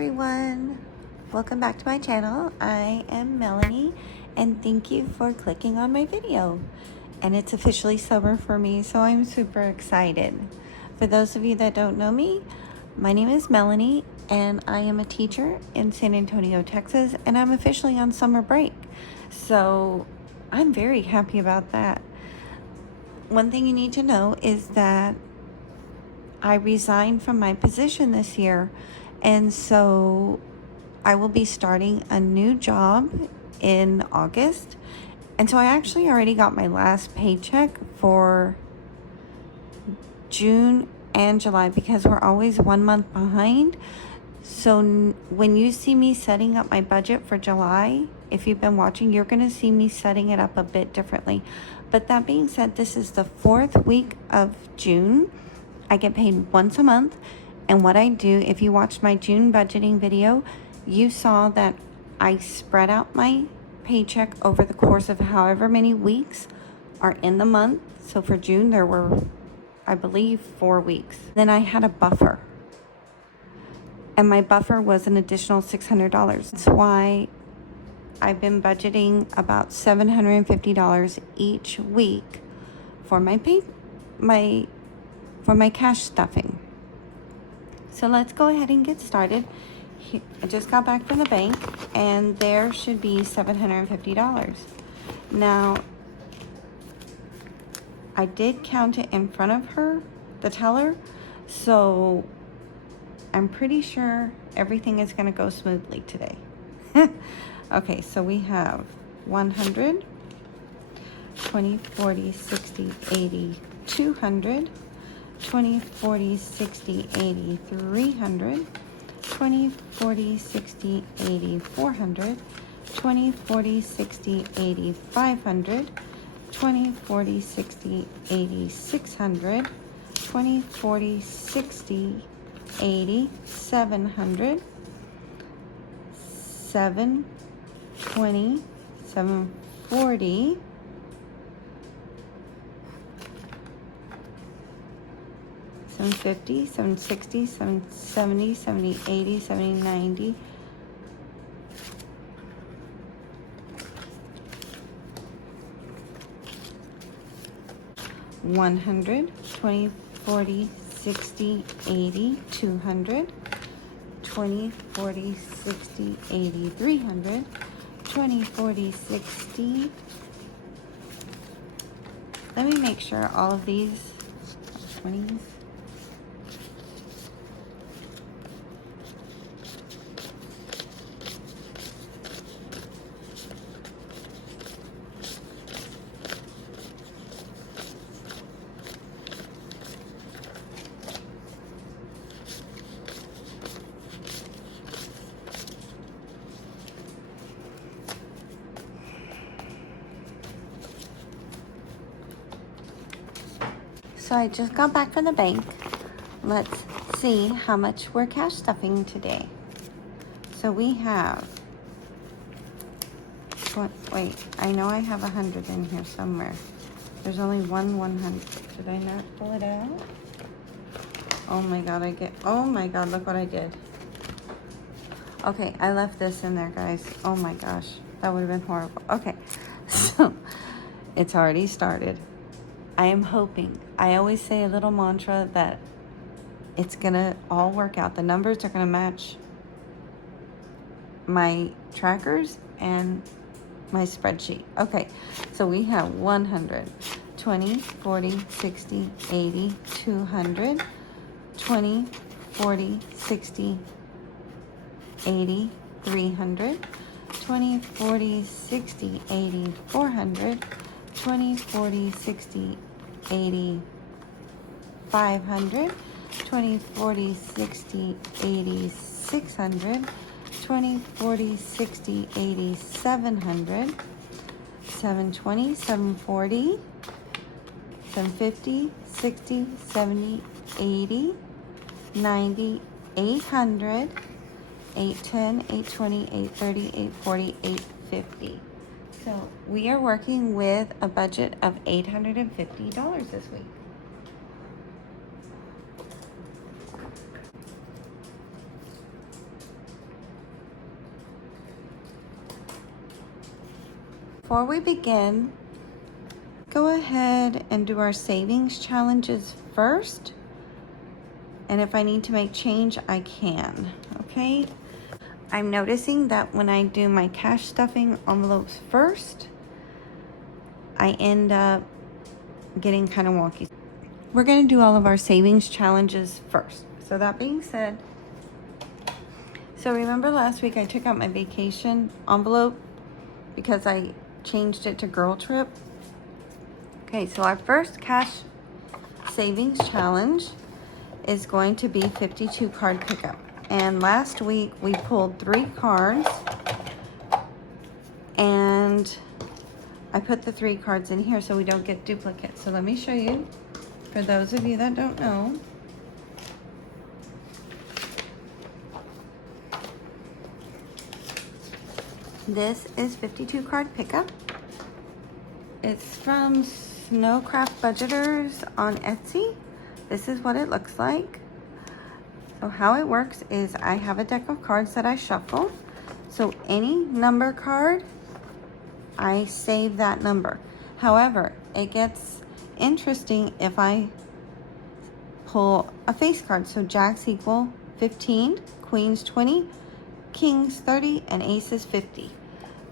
everyone, welcome back to my channel. I am Melanie and thank you for clicking on my video. And it's officially summer for me, so I'm super excited. For those of you that don't know me, my name is Melanie and I am a teacher in San Antonio, Texas, and I'm officially on summer break. So I'm very happy about that. One thing you need to know is that I resigned from my position this year, and so I will be starting a new job in August. And so I actually already got my last paycheck for June and July because we're always 1 month behind. So when you see me setting up my budget for July, if you've been watching, you're going to see me setting it up a bit differently. But that being said, this is the 4th week of June. I get paid once a month, and what I do, if you watched my June budgeting video, you saw that I spread out my paycheck over the course of however many weeks are in the month. So for June, there were, I believe, 4 weeks. Then I had a buffer, and my buffer was an additional $600. That's why I've been budgeting about $750 each week for my cash stuffing. So let's go ahead and get started. I just got back from the bank and there should be $750. Now, I did count it in front of her, the teller, so I'm pretty sure everything is going to go smoothly today. Okay, so we have 100, 20, 40, 60, 80, 200, 20, 40, 60, 80, 300, 20, 40, 60, 80, 400, 20, 40, 60, 80, 500, 20, 40, 60, 80, 600, 20, 40, 60, 80, 700, 720, 740, 750, 760, 770, 70, 80, 70, 90, 100, 20, 40, 60, 80, 200, 20, 40, 60, 80, 300, 20, 40, 60. Let me make sure all of these 20s. So I just got back from the bank. Let's see how much we're cash stuffing today. So we have, wait, I know I have 100 in here somewhere. There's only one 100. Did I not pull it out? Oh my God, oh my God, look what I did. Okay, I left this in there, guys. Oh my gosh, that would have been horrible. Okay, so it's already started. I am hoping, I always say a little mantra that it's gonna all work out. The numbers are gonna match my trackers and my spreadsheet. Okay, so we have 100, 20, 40, 60, 80, 200, 20, 40, 60, 80, 300, 20, 40, 60, 80, 400, 20, 40, 60, 80, 500, 20, 40, 60, 80, 600, 20, 40, 60, 80, 700, 720, 740, 750, 60, 70, 80, 90, 800, 810, 820, 830, 840, 850. So we are working with a budget of $850 this week. before we begin, go ahead and do our savings challenges first. And if I need to make change, I can, okay? I'm noticing that when I do my cash stuffing envelopes first, I end up getting kind of wonky. We're gonna do all of our savings challenges first. So that being said, so remember last week I took out my vacation envelope because I changed it to girl trip? Okay, so our first cash savings challenge is going to be 52 card pickup. And last week we pulled 3 cards and I put the 3 cards in here so we don't get duplicates. So let me show you, for those of you that don't know. This is 52 card pickup. It's from Snowcraft Budgeters on Etsy. This is what it looks like. So how it works is I have a deck of cards that I shuffle. So any number card, I save that number. However, it gets interesting if I pull a face card. So jacks equal 15, queens 20, kings 30, and aces 50.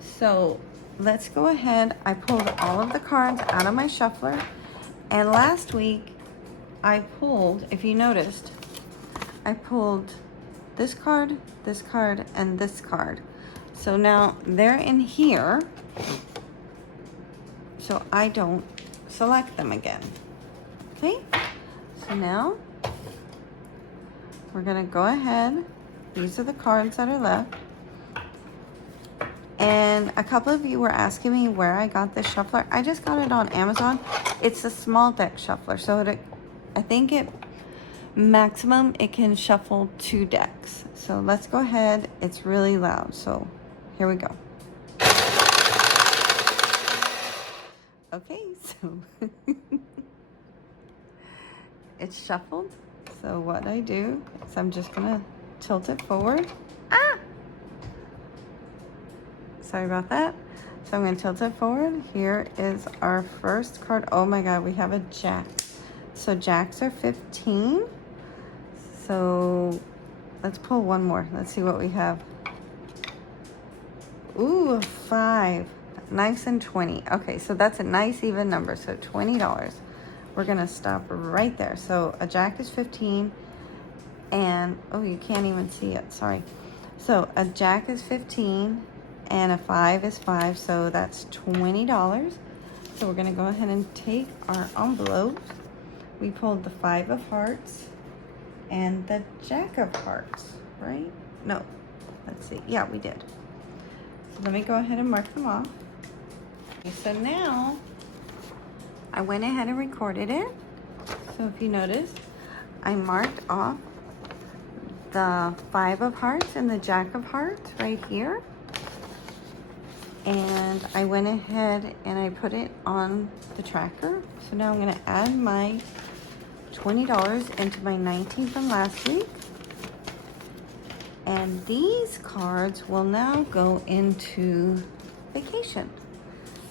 So let's go ahead. I pulled all of the cards out of my shuffler. And last week I pulled, if you noticed, I pulled this card, and this card. So now they're in here, so I don't select them again. Okay, so now we're gonna go ahead. These are the cards that are left. And a couple of you were asking me where I got this shuffler. I just got it on Amazon. It's a small deck shuffler, so I think it maximum it can shuffle 2 decks. So let's go ahead. It's really loud, so here we go. Okay, so it's shuffled. So what I do is I'm just gonna tilt it forward. Sorry about that. So I'm going to tilt it forward. Here is our first card. Oh my God, we have a jack. So jacks are 15. So let's pull one more. Let's see what we have. Ooh, a 5. Nice and 20. Okay, so that's a nice even number. So $20. We're going to stop right there. So a jack is 15. And, oh, you can't even see it. Sorry. So a jack is 15. And a 5 is 5, so that's $20. So we're gonna go ahead and take our envelope. We pulled the 5 of hearts and the jack of hearts, right? No, let's see. Yeah, we did. So let me go ahead and mark them off. Okay, so now I went ahead and recorded it. So if you notice, I marked off the 5 of hearts and the jack of hearts right here. And I went ahead and I put it on the tracker. So now I'm gonna add my $20 into my 19 from last week. And these cards will now go into vacation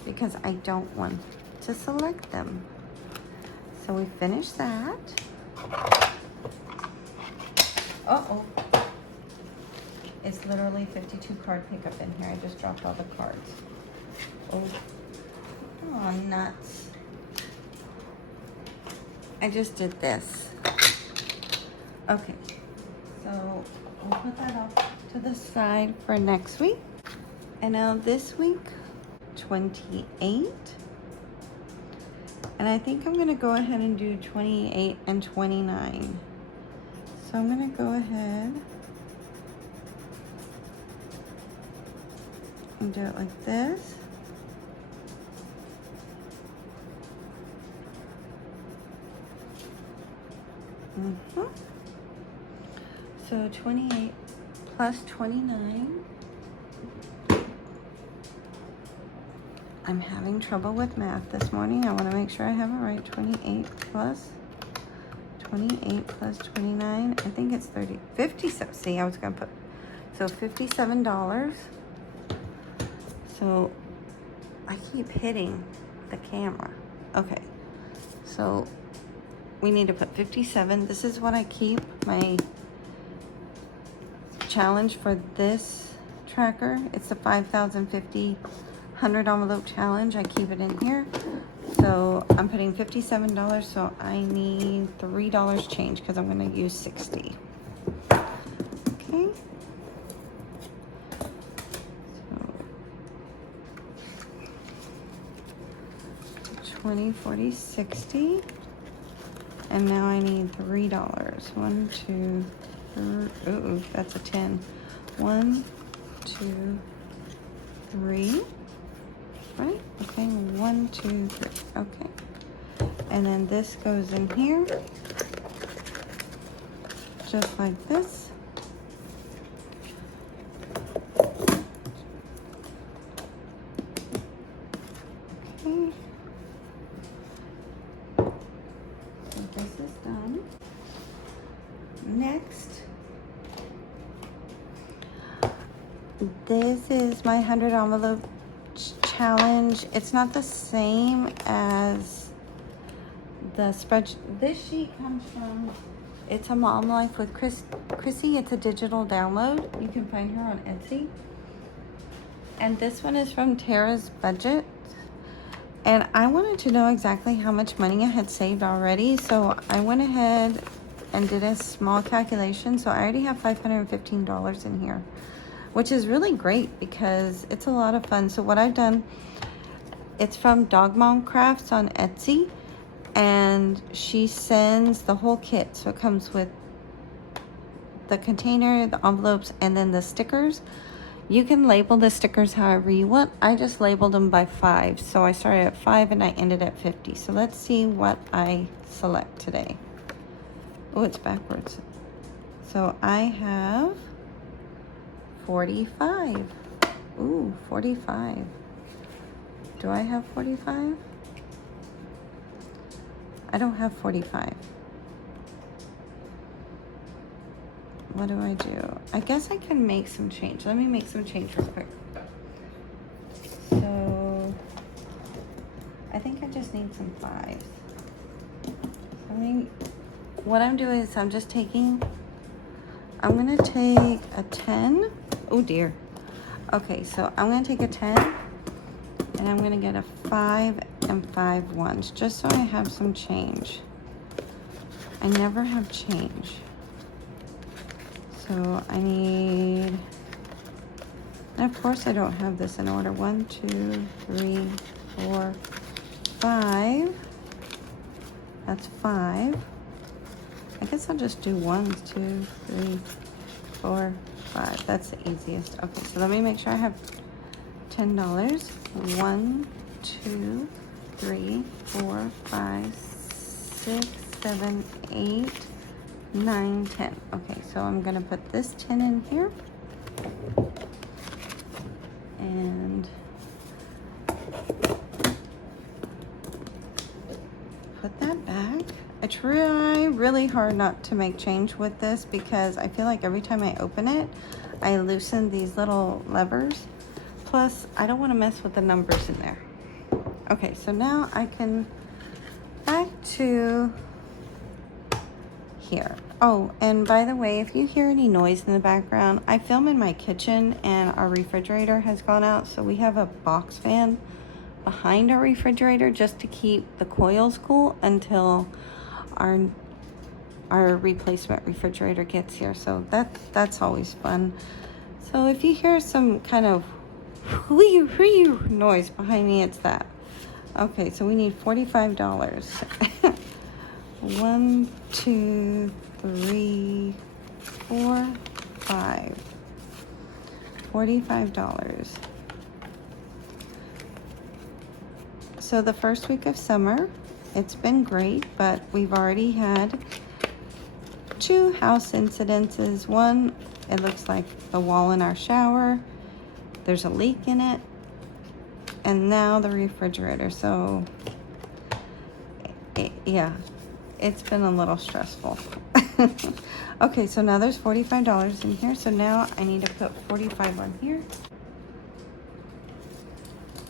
because I don't want to select them. So we finished that. Uh-oh. It's literally 52 card pickup in here. I just dropped all the cards. Oh, nuts. I just did this. Okay, so we'll put that off to the side for next week. And now this week, 28. And I think I'm gonna go ahead and do 28 and 29. So I'm gonna go ahead and do it like this. So 28 plus 29. I'm having trouble with math this morning. I want to make sure I have it right. 28 plus 29. I think it's 57. See, I was going to put, so $57. So I keep hitting the camera. Okay, so we need to put 57. This is what I keep my challenge for this tracker. It's the 5,050 100 envelope challenge. I keep it in here. So I'm putting $57, so I need $3 change because I'm going to use 60. Okay. So 20, 40, 60. And now I need $3. 1, 2, 3. Ooh, that's a 10. 1, 2, 3. Right? Okay, 1, 2, 3. Okay. And then this goes in here. Just like this. Okay. So this is done. Next, this is my 100 envelope challenge. It's not the same as the spread. This sheet comes from, it's a Mom Life with Chrissy. It's a digital download. You can find her on Etsy. And this one is from Tara's Budget. And I wanted to know exactly how much money I had saved already. So I went ahead and did a small calculation. So I already have $515 in here, which is really great because it's a lot of fun. So what I've done, it's from Dog Mom Crafts on Etsy, and she sends the whole kit. So it comes with the container, the envelopes, and then the stickers. You can label the stickers however you want. I just labeled them by 5. So I started at 5 and I ended at 50. So let's see what I select today. Oh, it's backwards. So I have 45. Ooh, 45. Do I have 45? I don't have 45. What do I do? I guess I can make some change. Let me make some change real quick. So I think I just need some 5s. What I'm doing is I'm just taking, I'm gonna take a 10. Oh dear. Okay, so I'm gonna take a 10 and I'm gonna get a 5 and 5 ones just so I have some change. I never have change. So I need, and of course I don't have this in order. 1, 2, 3, 4, 5. That's 5. I guess I'll just do 1, 2, 3, 4, 5. That's the easiest. Okay, so let me make sure I have $10. 1, 2, 3, 4, 5, 6, 7, 8, 9, 10. Okay, so I'm gonna put this 10 in here and put that back. I try really hard not to make change with this because I feel like every time I open it, I loosen these little levers. Plus, I don't want to mess with the numbers in there. Okay, so now I can back to here. Oh, and by the way, if you hear any noise in the background, I film in my kitchen and our refrigerator has gone out, so we have a box fan behind our refrigerator just to keep the coils cool until our replacement refrigerator gets here. So that's always fun. So if you hear some kind of whee noise behind me, it's that. Okay, so we need $45. 1, 2, 3, 4, 5. $45. So the first week of summer, it's been great, but we've already had 2 house incidences. One, it looks like the wall in our shower, there's a leak in it, and now the refrigerator. So yeah, it's been a little stressful. Okay, so now there's $45 in here. So now I need to put 45 on here.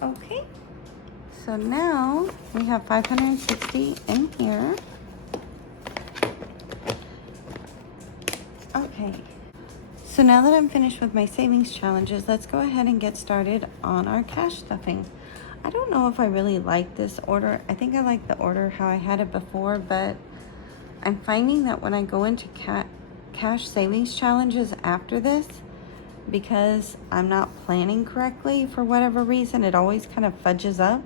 Okay, So now we have 560 in here. Okay. So now that I'm finished with my savings challenges, let's go ahead and get started on our cash stuffing. I don't know if I really like this order. I think I like the order how I had it before, but I'm finding that when I go into cash savings challenges after this, because I'm not planning correctly for whatever reason, it always kind of fudges up.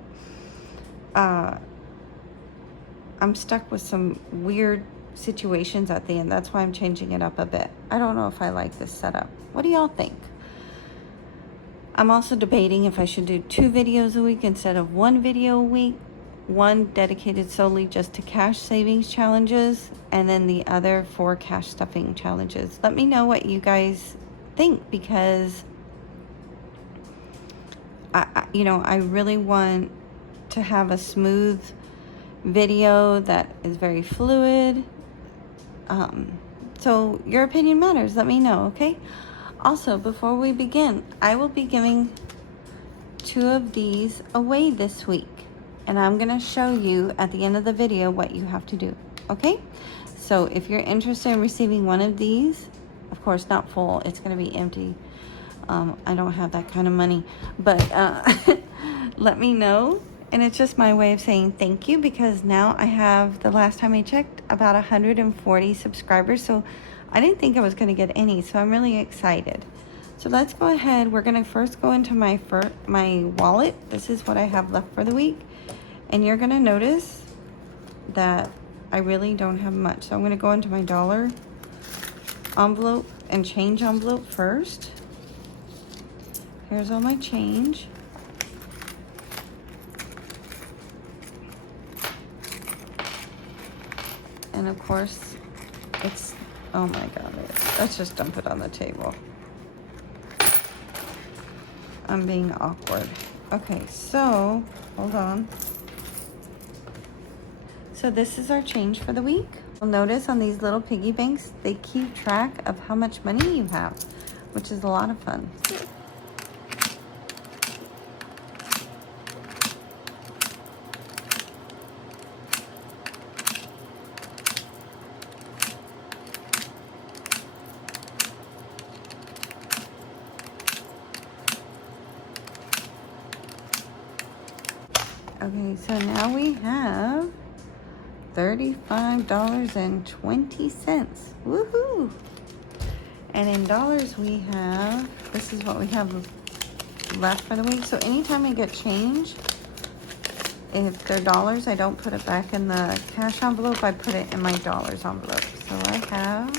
I'm stuck with some weird situations at the end. That's why I'm changing it up a bit. I don't know if I like this setup. What do y'all think? I'm also debating if I should do 2 videos a week instead of 1 video a week. One dedicated solely just to cash savings challenges, and then the other for cash stuffing challenges. Let me know what you guys think, because I really want to have a smooth video that is very fluid. So your opinion matters. Let me know, okay? Also, before we begin, I will be giving 2 of these away this week, and I'm gonna show you at the end of the video what you have to do, okay? So if you're interested in receiving one of these, of course not full, it's gonna be empty. I don't have that kind of money, but let me know. And it's just my way of saying thank you, because now I have, the last time I checked, about 140 subscribers. So I didn't think I was going to get any. So I'm really excited. So let's go ahead. We're going to first go into my wallet. This is what I have left for the week. And you're going to notice that I really don't have much. So I'm going to go into my dollar envelope and change envelope first. Here's all my change. And of course, it's, oh my God, let's just dump it on the table. I'm being awkward. Okay, so, hold on. So this is our change for the week. You'll notice on these little piggy banks, they keep track of how much money you have, which is a lot of fun. Okay, so now we have $35.20. Woohoo! And in dollars we have, this is what we have left for the week. So anytime I get change, if they're dollars, I don't put it back in the cash envelope, I put it in my dollars envelope. So I have,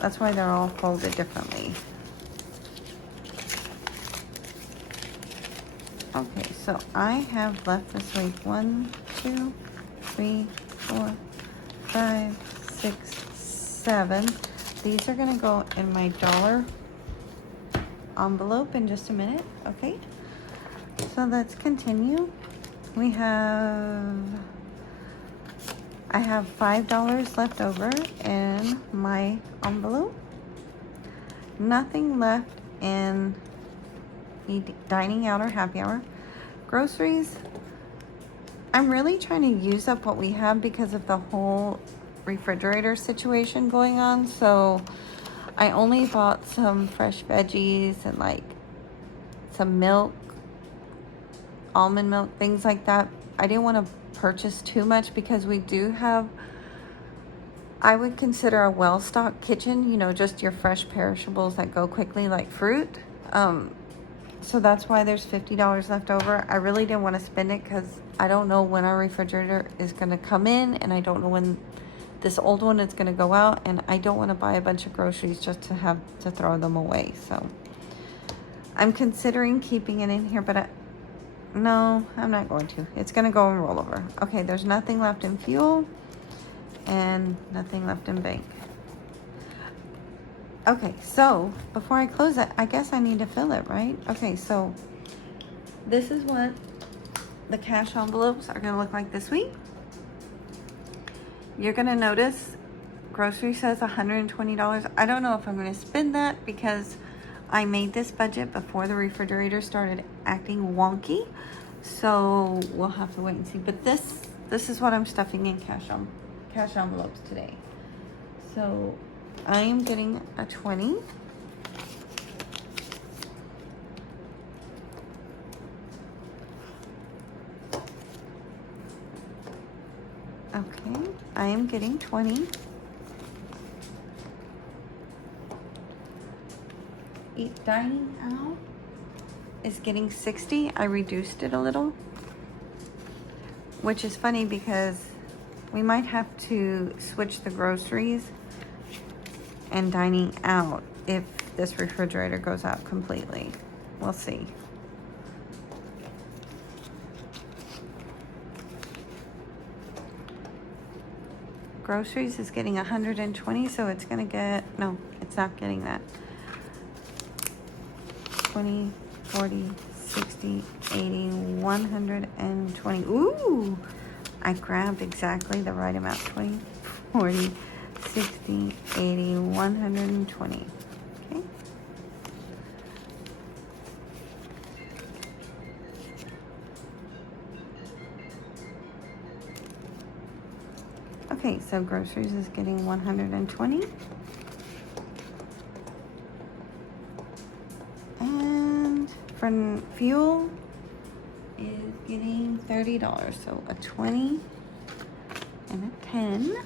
that's why they're all folded differently. Okay, so I have left this week 1, 2, 3, 4, 5, 6, 7. These are gonna go in my dollar envelope in just a minute, okay? So let's continue. I have $5 left over in my envelope. Nothing left in dining out or happy hour. Groceries, I'm really trying to use up what we have because of the whole refrigerator situation going on. So I only bought some fresh veggies and like some milk, almond milk, things like that. I didn't want to purchase too much because we do have, I would consider a well-stocked kitchen, you know, just your fresh perishables that go quickly like fruit. So that's why there's $50 left over. I really didn't want to spend it because I don't know when our refrigerator is going to come in, and I don't know when this old one is going to go out, and I don't want to buy a bunch of groceries just to have to throw them away. So I'm considering keeping it in here, but no, I'm not going to. It's going to go in rollover. Okay, there's nothing left in fuel and nothing left in bank. Okay, so before I close it, I guess I need to fill it, right? Okay, so this is what the cash envelopes are gonna look like this week. You're gonna notice grocery says $120. I don't know if I'm gonna spend that because I made this budget before the refrigerator started acting wonky, so we'll have to wait and see. But this is what I'm stuffing in cash envelopes today. So I am getting a 20. Okay, I am getting 20. Eat dining out is getting 60. I reduced it a little, which is funny because we might have to switch the groceries and dining out if this refrigerator goes out completely. We'll see. Groceries is getting 120, so it's gonna get, no, it's not getting that. 20, 40, 60, 80, 120. Ooh, I grabbed exactly the right amount. 20, 40, 60, 80, 120. Okay. Okay, so groceries is getting 120. And for fuel is getting $30. So a 20 and a 10.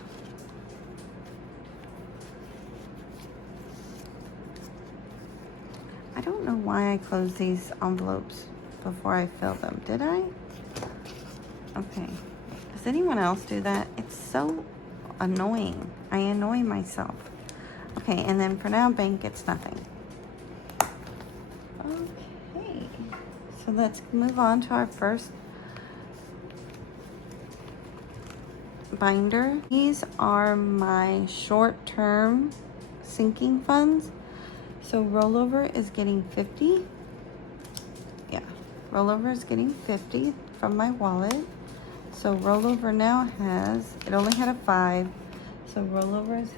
I don't know why I closed these envelopes before I filled them. Did I? Okay. Does anyone else do that? It's so annoying. I annoy myself. Okay, and then for now, bank gets nothing. Okay. So let's move on to our first binder. These are my short-term sinking funds. So rollover is getting 50. Yeah, rollover is getting 50 from my wallet. So rollover now has, it only had a 5. So rollover is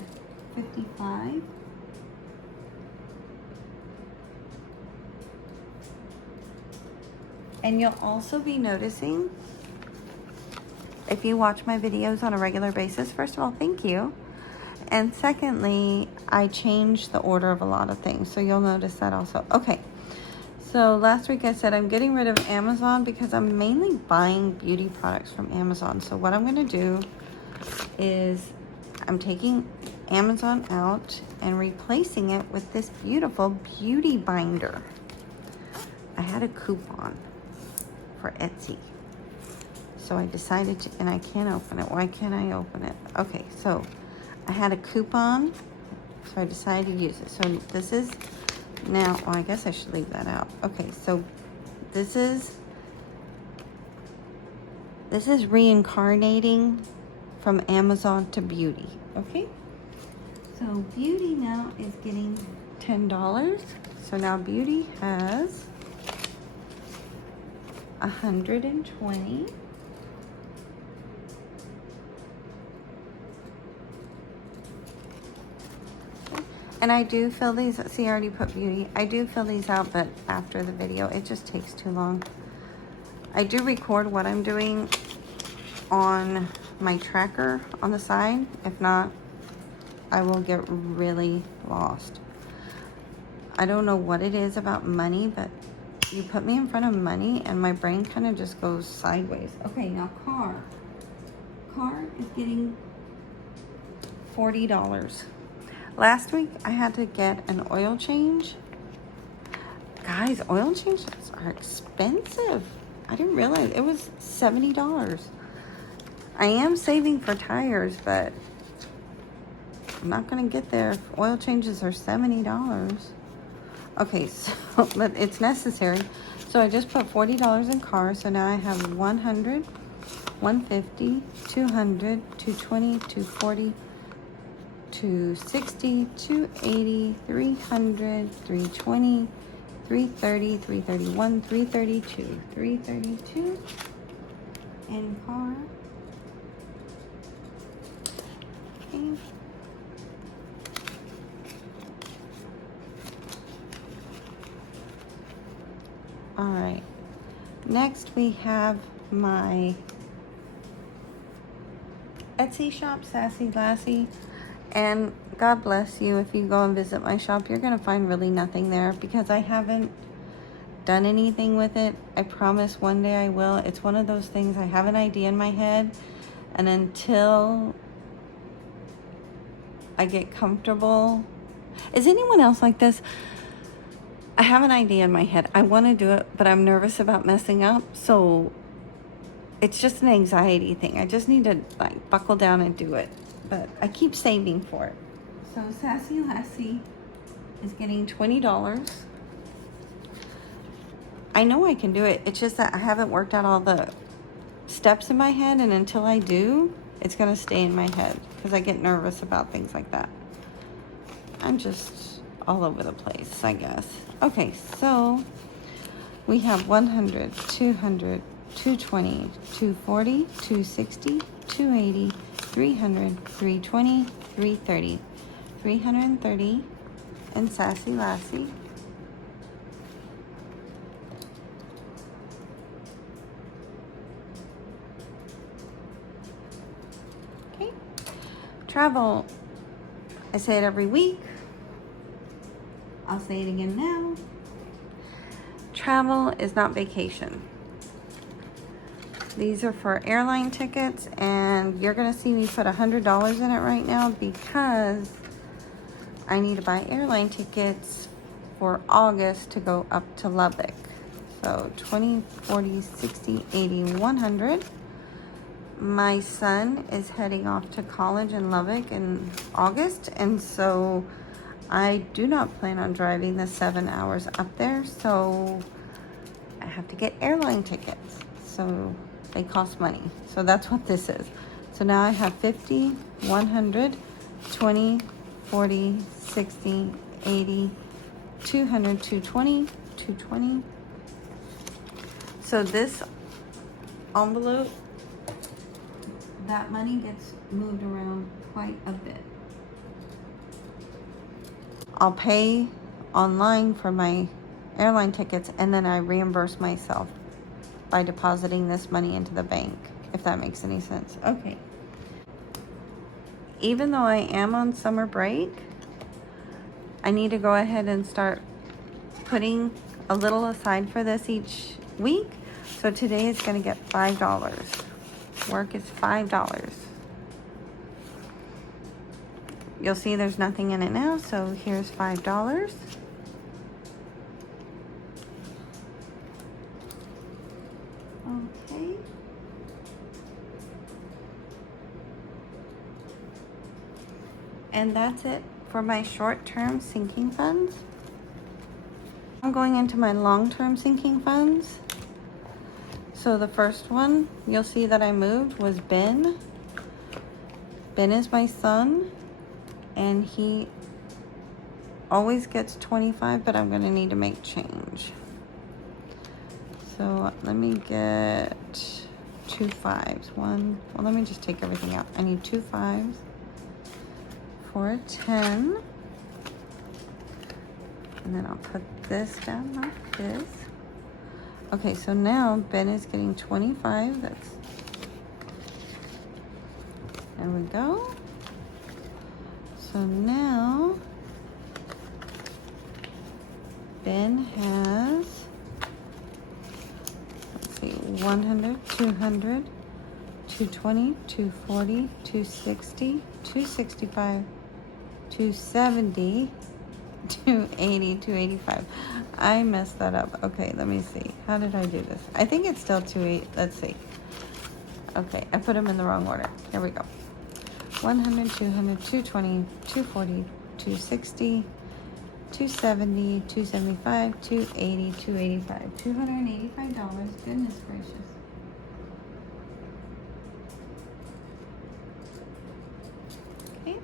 55. And you'll also be noticing, if you watch my videos on a regular basis, first of all, thank you. And secondly, I changed the order of a lot of things. So you'll notice that also. Okay. So last week I said I'm getting rid of Amazon because I'm mainly buying beauty products from Amazon. So what I'm going to do is I'm taking Amazon out and replacing it with this beautiful beauty binder. I had a coupon for Etsy. So I decided to, and I can't open it. Why can't I open it? Okay, so I had a coupon, so I decided to use it. So this is now, oh, I guess I should leave that out. Okay, so this is reincarnating from Amazon to beauty. Okay, so beauty now is getting $10. So now beauty has 120. And I do fill these, see, I already put beauty. I do fill these out, but after the video, it just takes too long. I do record what I'm doing on my tracker on the side. If not, I will get really lost. I don't know what it is about money, but you put me in front of money and my brain kind of just goes sideways. Okay, now car. Car is getting $40. Last week, I had to get an oil change. Guys, oil changes are expensive. I didn't realize it was $70. I am saving for tires, but I'm not going to get there if oil changes are $70. Okay, so, but it's necessary. So I just put $40 in car. So now I have 100, 150, 200, 220, 240, 260, 280, 300, 320, 330, 331, 332, 332 in car. Okay. All right. Next we have my Etsy shop, Sassy Lassie. And God bless you, if you go and visit my shop, you're going to find really nothing there because I haven't done anything with it. I promise one day I will. It's one of those things, I have an idea in my head, and until I get comfortable. Is anyone else like this? I have an idea in my head. I want to do it, but I'm nervous about messing up. So it's just an anxiety thing. I just need to like buckle down and do it. But I keep saving for it. So Sassy Lassie is getting $20. I know I can do it. It's just that I haven't worked out all the steps in my head, and until I do, it's gonna stay in my head because I get nervous about things like that. I'm just all over the place, I guess. Okay, so we have 100, 200, 220, 240, 260, 280, 300, 320, 330, 330 and Sassy Lassie. Okay. Travel. I say it every week. I'll say it again now. Travel is not vacation. These are for airline tickets, and you're gonna see me put $100 in it right now because I need to buy airline tickets for August to go up to Lubbock. So 20, 40, 60, 80, 100. My son is heading off to college in Lubbock in August, and so I do not plan on driving the 7 hours up there, so I have to get airline tickets. So they cost money. So that's what this is. So now I have 50, 100, 20, 40, 60, 80, 200, 220, 220. So this envelope, that money gets moved around quite a bit. I'll pay online for my airline tickets, and then I reimburse myself by depositing this money into the bank, if that makes any sense. Okay. Even though I am on summer break, I need to go ahead and start putting a little aside for this each week. So today it's going to get $5. Work is $5. You'll see there's nothing in it now, so here's $5. Okay. And that's it for my short-term sinking funds. I'm going into my long-term sinking funds. So the first one you'll see that I moved was Ben. Ben is my son, and he always gets 25, but I'm gonna need to make change. So let me get 2 5s. Well, let me just take everything out. I need 2 5s for a 10. And then I'll put this down like this. Okay, so now Ben is getting 25. There we go. So now Ben has, let's see, 100, 200, 220, 240, 260, 265, 270, 280, 285. I messed that up. Okay, let me see. How did I do this? I think it's still 28. Let's see. Okay, I put them in the wrong order. Here we go. 100, 200, 220, 240, 260, 270, 275, 280, 285. $285. Goodness gracious. Okay.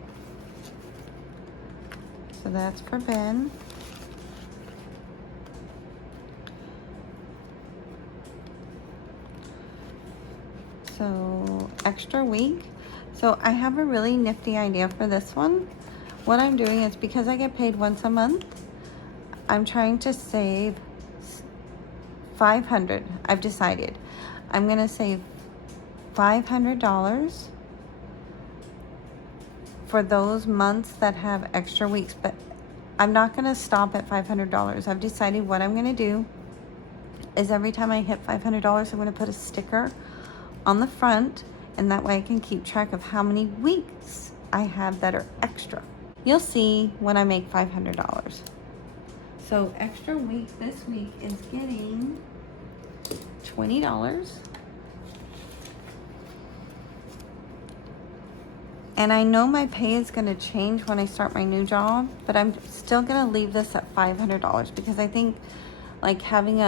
So that's for Ben. So extra week. So I have a really nifty idea for this one. What I'm doing is, because I get paid once a month, I'm trying to save 500. I've decided. I'm going to save $500 for those months that have extra weeks, but I'm not going to stop at $500. I've decided what I'm going to do is every time I hit $500, I'm going to put a sticker on the front, and that way I can keep track of how many weeks I have that are extra. You'll see when I make $500. So extra week this week is getting $20. And I know my pay is going to change when I start my new job, but I'm still going to leave this at $500 because I think like having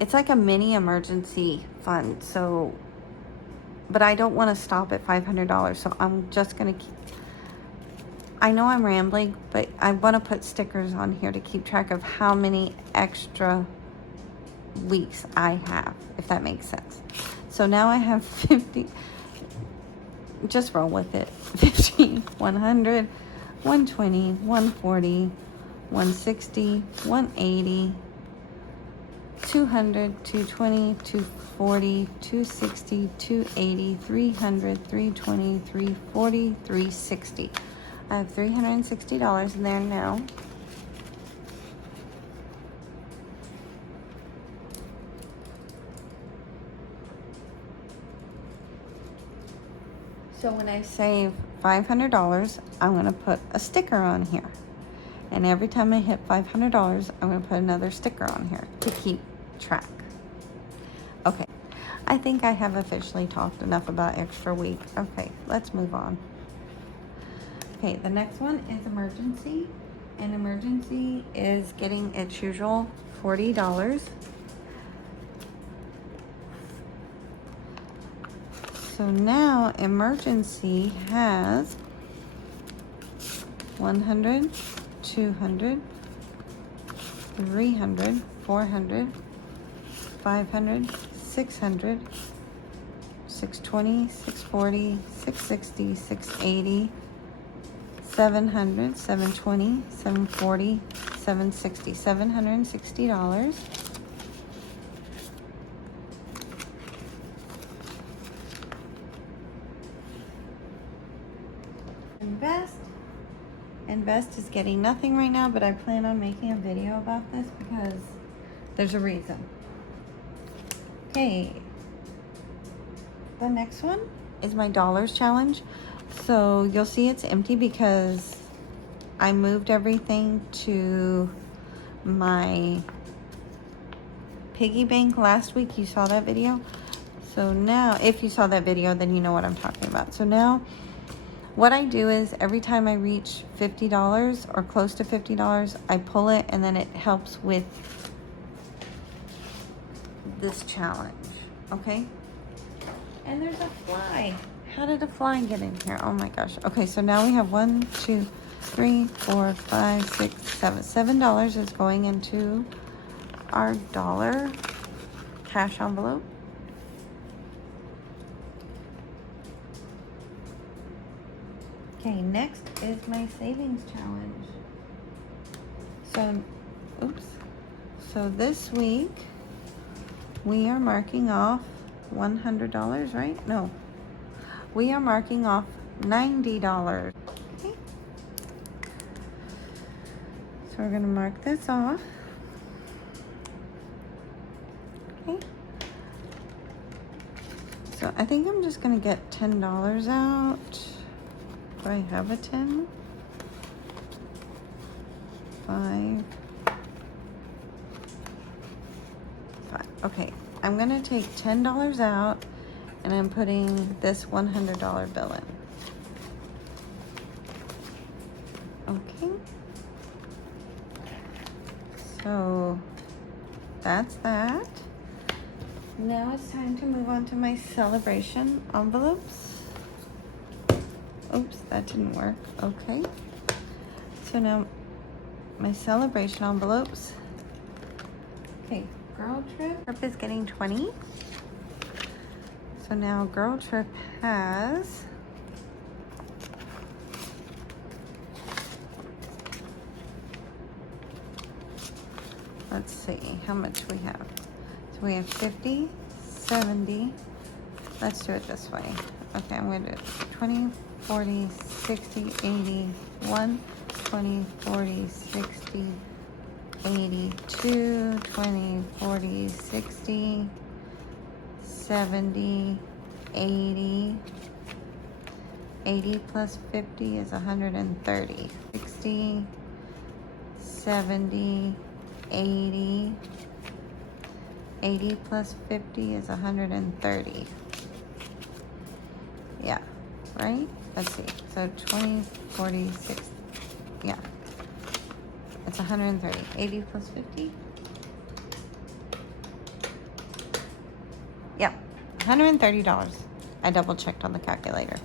it's like a mini emergency fund. So, but I don't want to stop at $500. So I'm just going to keep, I know I'm rambling, but I want to put stickers on here to keep track of how many extra weeks I have, if that makes sense. So now I have 50. Just roll with it. 50, 100, 120, 140, 160, 180, 200, 220, 240, 260, 280, 300, 320, 340, 360. I have $360 in there now. So when I save $500, I'm going to put a sticker on here. And every time I hit $500, I'm going to put another sticker on here to keep track. Okay, I think I have officially talked enough about extra week. Okay, let's move on. Okay, the next one is emergency. And emergency is getting its usual $40. So now emergency has 100, 200, 300, 400, 500, 600, 620, 640, 660, 680, 700, 720, 740, 760, $760. Invest is getting nothing right now, but I plan on making a video about this because there's a reason. Okay, the next one is my dollars challenge. So you'll see it's empty because I moved everything to my piggy bank last week. You saw that video. So now, if you saw that video, then you know what I'm talking about. So now what I do is every time I reach $50 or close to $50, I pull it, and then it helps with this challenge, okay? And there's a fly. How did a fly get in here? Oh my gosh. Okay, so now we have 1, 2, 3, 4, 5, 6, 7. $7 is going into our dollar cash envelope. Okay, next is my savings challenge. So, oops. So this week, we are marking off $100, right? No. We are marking off $90. Okay. So we're gonna mark this off. Okay. So I think I'm just gonna get $10 out. Do I have a 10? 5. Okay, I'm gonna take $10 out, and I'm putting this $100 bill in. Okay. So that's that. Now it's time to move on to my celebration envelopes. Oops, that didn't work. Okay. So now my celebration envelopes. Okay, girl trip is getting 20. So now girl trip has let's see how much we have. we have 50, 70. Let's do it this way. Okay, I'm going to do 20, 40, 60, 80, 1, 20, 40, 60, 82, 20, 40, 60, 70, 80. 80 plus 50 is 130. 60, 70, 80. 80 plus 50 is 130. Yeah, right? Let's see. So 20, 40, 60. Yeah. It's 130. 80 plus 50? Yep. $130. I double checked on the calculator.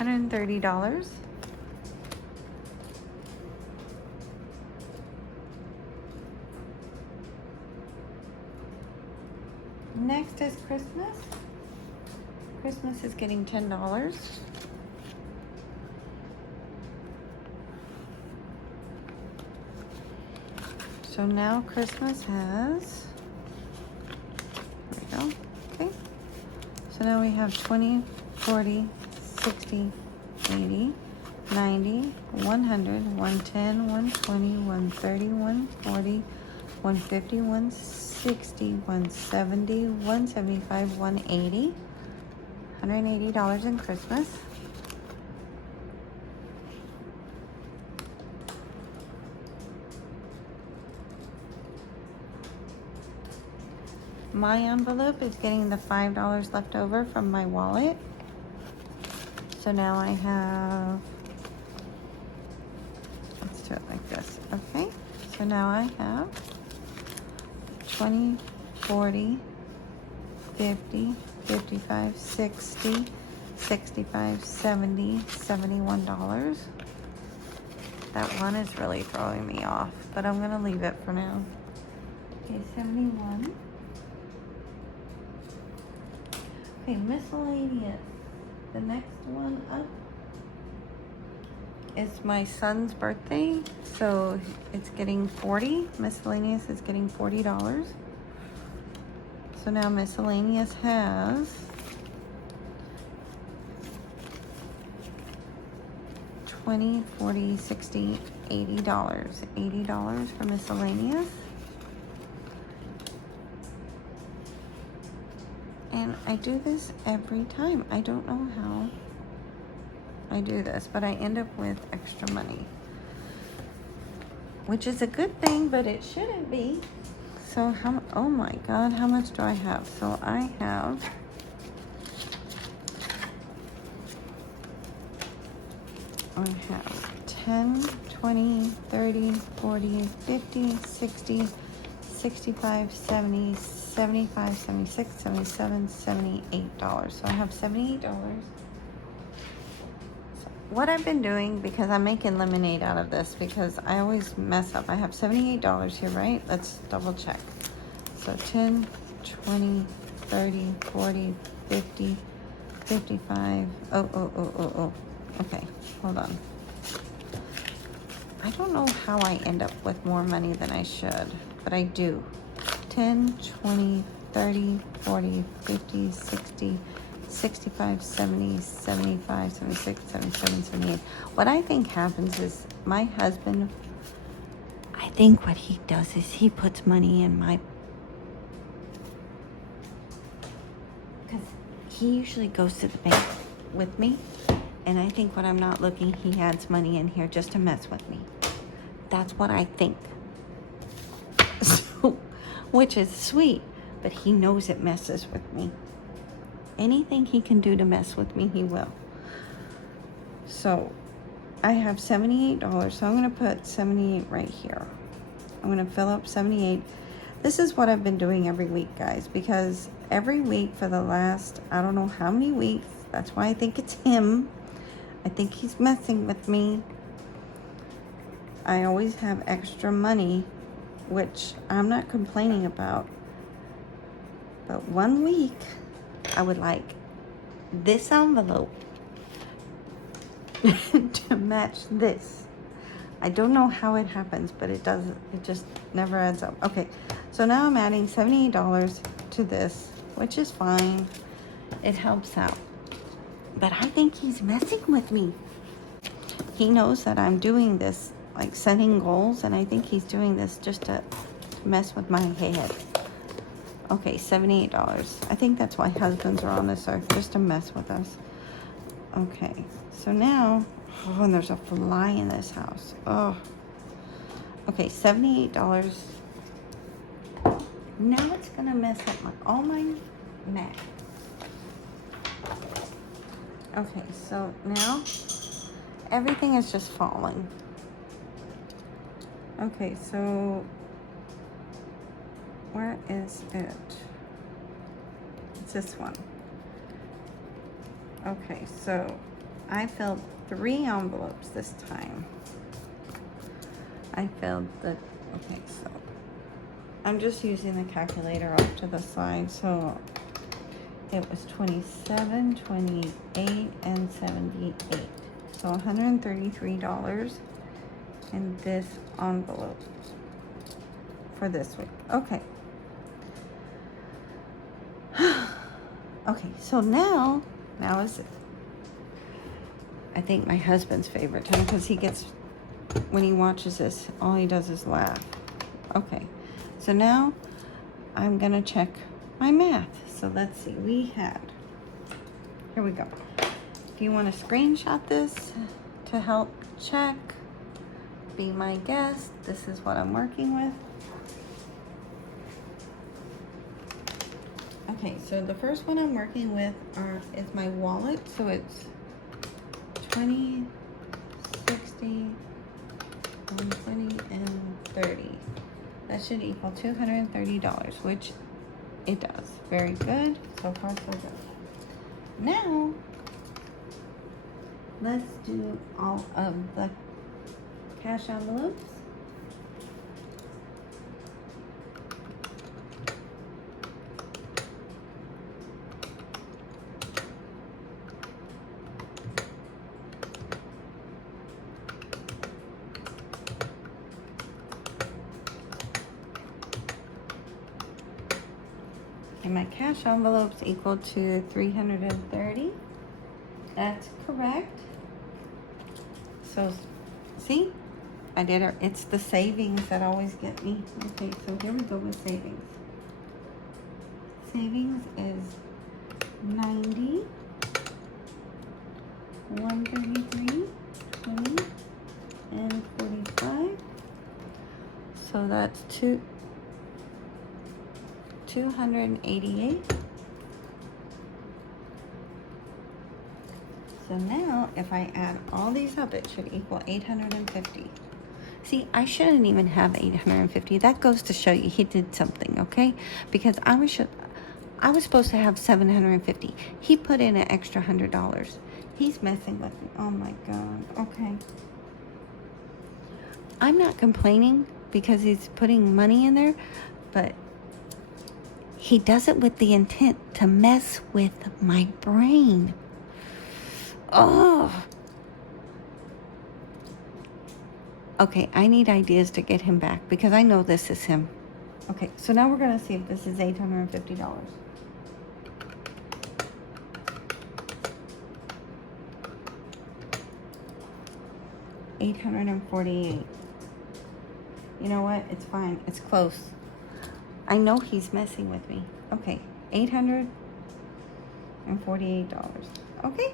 $130. Next is Christmas. Christmas is getting $10. So now Christmas has, there we go, okay. So now we have 20, 40, 60, 80, 90, 100, 110, 120, 130, 140, 150, 160, 170, 175, 180. $180 in Christmas. My envelope is getting the $5 left over from my wallet. So now I have, let's do it like this, okay? So now I have 20, 40, 50, 55, 60, 65, 70, $71. That one is really throwing me off, but I'm gonna leave it for now. Okay, 71. Okay, miscellaneous. The next one up is my son's birthday, so it's getting 40. Miscellaneous is getting $40. So now miscellaneous has 20, 40, 60, $80. $80 for miscellaneous. And I do this every time. I don't know how I do this, but I end up with extra money, which is a good thing, but it shouldn't be. So how, oh my God, how much do I have? So I have I have 10, 20, 30, 40, 50, 60, 65, 70, 75, 76, 77, $78. So I have $78. So what I've been doing, because I'm making lemonade out of this, because I always mess up. I have $78 here, right? Let's double check. So 10, 20, 30, 40, 50, 55. Oh. Okay, hold on. I don't know how I end up with more money than I should, but I do. 10, 20, 30, 40, 50, 60, 65, 70, 75, 76, 77, 78. What I think happens is my husband, I think what he does is he puts money in my, because he usually goes to the bank with me, and I think when I'm not looking, he adds money in here just to mess with me. That's what I think. So, which is sweet, but he knows it messes with me. Anything he can do to mess with me, he will. So I have $78, so I'm gonna put 78 right here. I'm gonna fill up 78. This is what I've been doing every week, guys, because every week for the last, I don't know how many weeks, that's why I think it's him. I think he's messing with me. I always have extra money, which I'm not complaining about. But one week, I would like this envelope to match this. I don't know how it happens, but it doesn't. It just never adds up. Okay, So now I'm adding $78 to this, which is fine. It helps out. But I think he's messing with me. He knows that I'm doing this, like setting goals, and I think he's doing this just to mess with my head. Okay, $78. I think that's why husbands are on this earth, just to mess with us. Okay, so now, oh, and there's a fly in this house. Oh. Okay, $78. Now it's gonna mess up all my math. Okay, so now everything is just falling. Okay, so where is it? It's this one. Okay, so I filled 3 envelopes this time. I filled the, okay, so I'm just using the calculator off to the side. So it was 27, 28, and 78. So $133 in this envelope for this week. Okay. Okay, so now is it, I think, my husband's favorite time, because he gets, when he watches this, all he does is laugh. Okay, so now I'm gonna check my math. So let's see, we had, here we go. If you want to screenshot this to help check, be my guest. This is what I'm working with. Okay, so the first one I'm working with is my wallet. So it's 20, 60, 120, and 30. That should equal $230, which it does. Very good. So far, so good. Now, let's do all of the cash envelopes. And my cash envelopes equal to 330. That's correct. So, see? I did it. It's the savings that always get me. Okay, so here we go with savings. Savings is 90, 133, 20, and 45. So that's 288. So now, if I add all these up, it should equal 850. See, I shouldn't even have 850. That goes to show you he did something, okay? Because I was supposed to have 750. He put in an extra $100. He's messing with me. Oh my God. Okay. I'm not complaining because he's putting money in there, but he does it with the intent to mess with my brain. Oh. Okay, I need ideas to get him back because I know this is him. Okay, so now we're going to see if this is $850. $848. You know what? It's fine. It's close. I know he's messing with me. Okay, $848. Okay.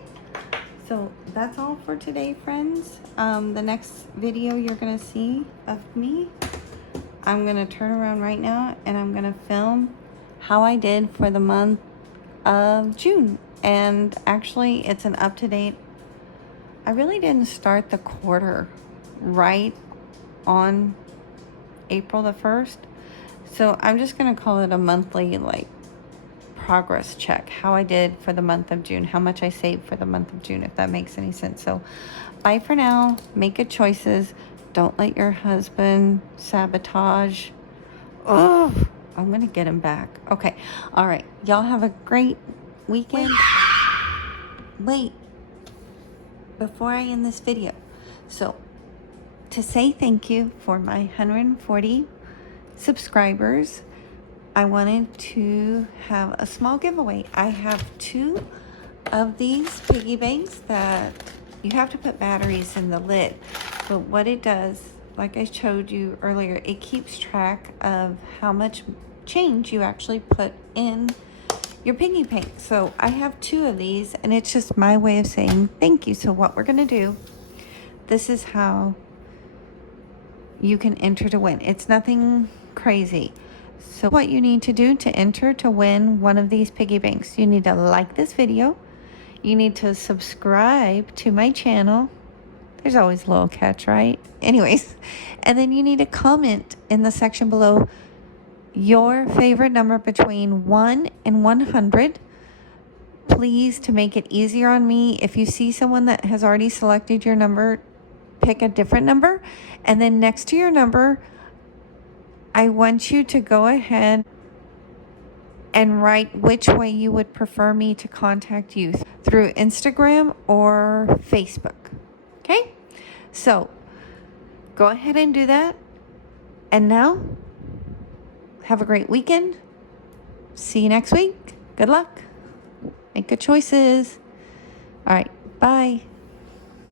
So that's all for today, friends. The next video you're gonna see of me, I'm gonna turn around right now and I'm gonna film how I did for the month of June. And actually, it's an up-to-date. I really didn't start the quarter right on April the 1st. So I'm just gonna call it a monthly, like, progress check, how I did for the month of June, how much I saved for the month of June, if that makes any sense. So bye for now. Make good choices. Don't let your husband sabotage. Oh, I'm gonna get him back. Okay, all right, y'all have a great weekend. Wait, before I end this video, so to say thank you for my 140 subscribers, I wanted to have a small giveaway. I have 2 of these piggy banks that you have to put batteries in the lid. But what it does, like I showed you earlier, it keeps track of how much change you actually put in your piggy bank. So I have 2 of these, and it's just my way of saying thank you. So what we're going to do, this is how you can enter to win. It's nothing crazy. So what you need to do to enter to win one of these piggy banks, you need to like this video. You need to subscribe to my channel. There's always a little catch, right? Anyways, and then you need to comment in the section below your favorite number between 1 and 100. Please, to make it easier on me, if you see someone that has already selected your number, pick a different number. And then next to your number, I want you to go ahead and write which way you would prefer me to contact you, through Instagram or Facebook. Okay? So go ahead and do that. And now, have a great weekend. See you next week. Good luck. Make good choices. All right. Bye.